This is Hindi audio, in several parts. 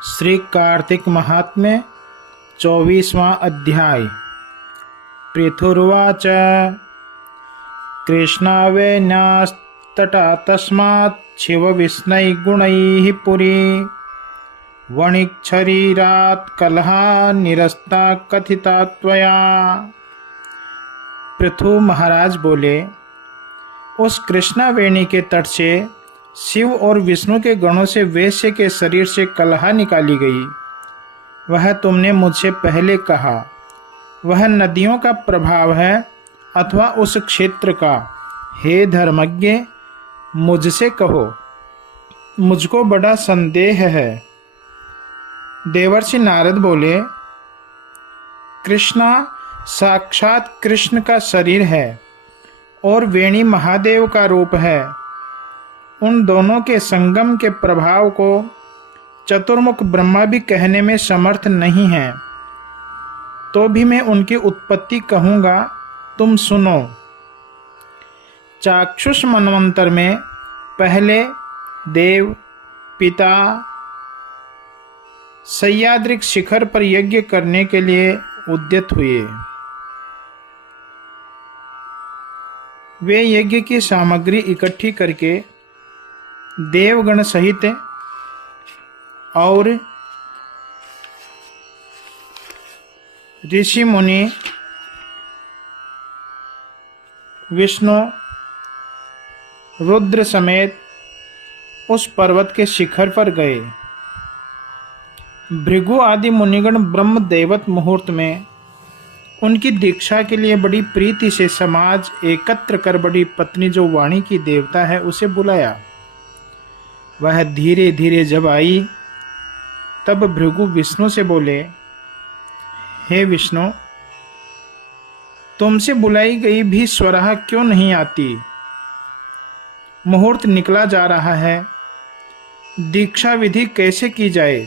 श्री कार्तिक महात्म्य 24वां अध्याय। पृथुर्वाच कृष्णावेन्यास्तटा तस्मात् शिवविष्णुगुणैः पुरी वणिक्शरीरात् कलहा निरस्ता कथिता त्वया। पृथु महाराज बोले, उस कृष्णावेणी के तट से शिव और विष्णु के गणों से वैश्य के शरीर से कलहा निकाली गई। वह तुमने मुझसे पहले कहा। वह नदियों का प्रभाव है अथवा उस क्षेत्र का। हे धर्मज्ञ, मुझसे कहो, मुझको बड़ा संदेह है। देवर्षि नारद बोले, कृष्णा साक्षात कृष्ण का शरीर है और वेणी महादेव का रूप है। उन दोनों के संगम के प्रभाव को चतुर्मुख ब्रह्मा भी कहने में समर्थ नहीं है। तो भी मैं उनकी उत्पत्ति कहूँगा, तुम सुनो। चाक्षुष मनवंतर में पहले देव पिता सह्याद्रिक शिखर पर यज्ञ करने के लिए उद्यत हुए। वे यज्ञ की सामग्री इकट्ठी करके देवगण सहित और ऋषि मुनि विष्णु रुद्र समेत उस पर्वत के शिखर पर गए। भृगु आदि मुनिगण ब्रह्म दैवत मुहूर्त में उनकी दीक्षा के लिए बड़ी प्रीति से समाज एकत्र कर बड़ी पत्नी जो वाणी की देवता है उसे बुलाया। वह धीरे धीरे जब आई तब भृगु विष्णु से बोले, हे विष्णु, तुमसे बुलाई गई भी स्वरहा क्यों नहीं आती? मुहूर्त निकला जा रहा है, दीक्षा विधि कैसे की जाए?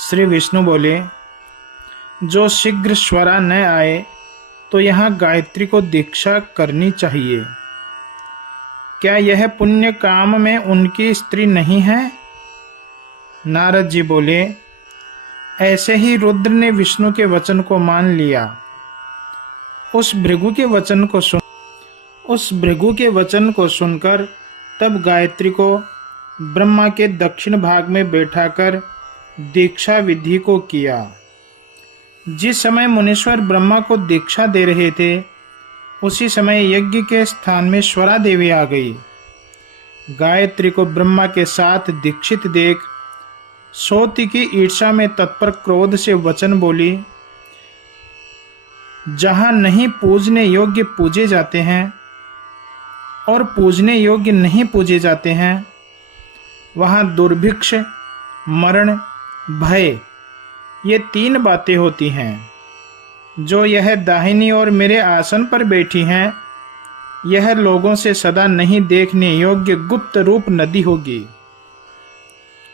श्री विष्णु बोले, जो शीघ्र स्वरा न आए तो यहाँ गायत्री को दीक्षा करनी चाहिए। क्या यह पुण्य काम में उनकी स्त्री नहीं है? नारद जी बोले, ऐसे ही रुद्र ने विष्णु के वचन को मान लिया। उस भृगु के वचन को सुनकर तब गायत्री को ब्रह्मा के दक्षिण भाग में बैठाकर दीक्षा विधि को किया। जिस समय मुनीश्वर ब्रह्मा को दीक्षा दे रहे थे उसी समय यज्ञ के स्थान में स्वरा देवी आ गई। गायत्री को ब्रह्मा के साथ दीक्षित देख सोति की ईर्षा में तत्पर क्रोध से वचन बोली, जहां नहीं पूजने योग्य पूजे जाते हैं और पूजने योग्य नहीं पूजे जाते हैं, वहां दुर्भिक्ष, मरण, भय, ये 3 बातें होती हैं। जो यह दाहिनी ओर मेरे आसन पर बैठी हैं, यह लोगों से सदा नहीं देखने योग्य गुप्त रूप नदी होगी।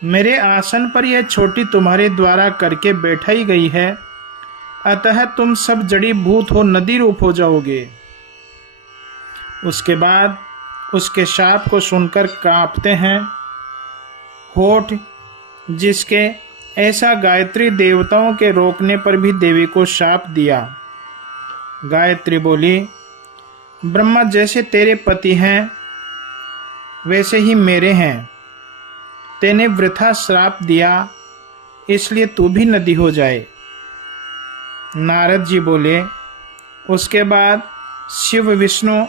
मेरे आसन पर यह छोटी तुम्हारे द्वारा करके बैठाई गई है, अतः तुम सब जड़ी भूत हो नदी रूप हो जाओगे। उसके बाद उसके शाप को सुनकर कांपते हैं होठ, जिसके ऐसा गायत्री देवताओं के रोकने पर भी देवी को शाप दिया। गायत्री बोली, ब्रह्मा जैसे तेरे पति हैं वैसे ही मेरे हैं। तेने वृथा श्राप दिया, इसलिए तू भी नदी हो जाए। नारद जी बोले, उसके बाद शिव विष्णु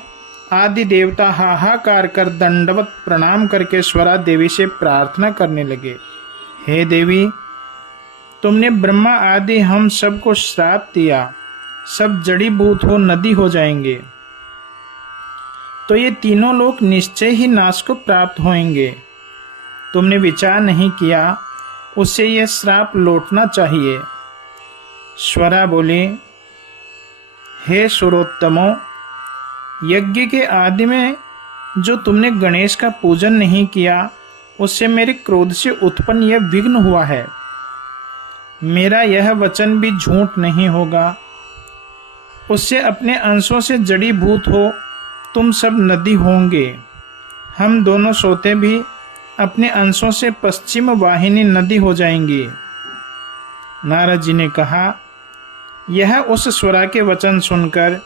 आदि देवता हाहाकार कर दंडवत प्रणाम करके स्वरा देवी से प्रार्थना करने लगे, हे देवी, तुमने ब्रह्मा आदि हम सबको श्राप दिया, सब जड़ी भूत हो नदी हो जाएंगे, तो ये तीनों लोग निश्चय ही नाश को प्राप्त होंगे। तुमने विचार नहीं किया, उससे यह श्राप लौटना चाहिए। स्वरा बोले, हे सुरोत्तमो, यज्ञ के आदि में जो तुमने गणेश का पूजन नहीं किया, उससे मेरे क्रोध से उत्पन्न यह विघ्न हुआ है। मेरा यह वचन भी झूठ नहीं होगा। उससे अपने अंशों से जड़ी भूत हो तुम सब नदी होंगे। हम दोनों सोते भी अपने अंशों से पश्चिम वाहिनी नदी हो जाएंगी। नारद जी ने कहा, यह उस स्वरा के वचन सुनकर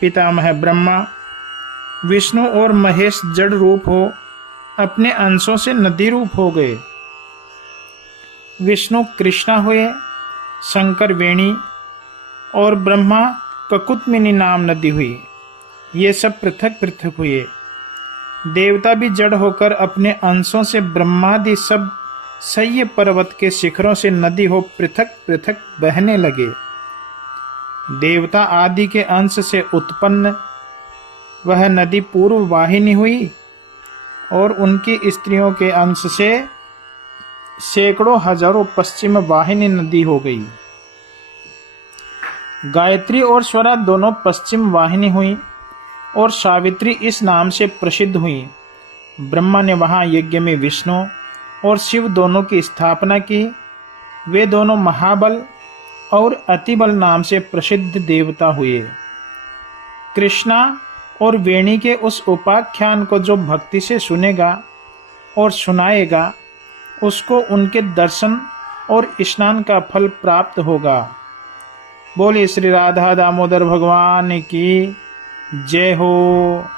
पितामह ब्रह्मा, विष्णु और महेश जड़ रूप हो अपने अंशों से नदी रूप हो गए। विष्णु कृष्णा हुए, शंकर वेणी और ब्रह्मा ककुतमिनी नाम नदी हुई। ये सब पृथक पृथक हुए। देवता भी जड़ होकर अपने अंशों से ब्रह्मादि सब सह्य पर्वत के शिखरों से नदी हो पृथक पृथक बहने लगे। देवता आदि के अंश से उत्पन्न वह नदी पूर्व वाहिनी हुई और उनकी स्त्रियों के अंश से सैकड़ों हजारों पश्चिम वाहिनी नदी हो गई। गायत्री और स्वरा दोनों पश्चिम वाहिनी हुई और सावित्री इस नाम से प्रसिद्ध हुई। ब्रह्मा ने वहां यज्ञ में विष्णु और शिव दोनों की स्थापना की। वे दोनों महाबल और अतिबल नाम से प्रसिद्ध देवता हुए। कृष्णा और वेणी के उस उपाख्यान को जो भक्ति से सुनेगा और सुनाएगा, उसको उनके दर्शन और स्नान का फल प्राप्त होगा। बोलिए श्री राधा दामोदर भगवान की जय हो।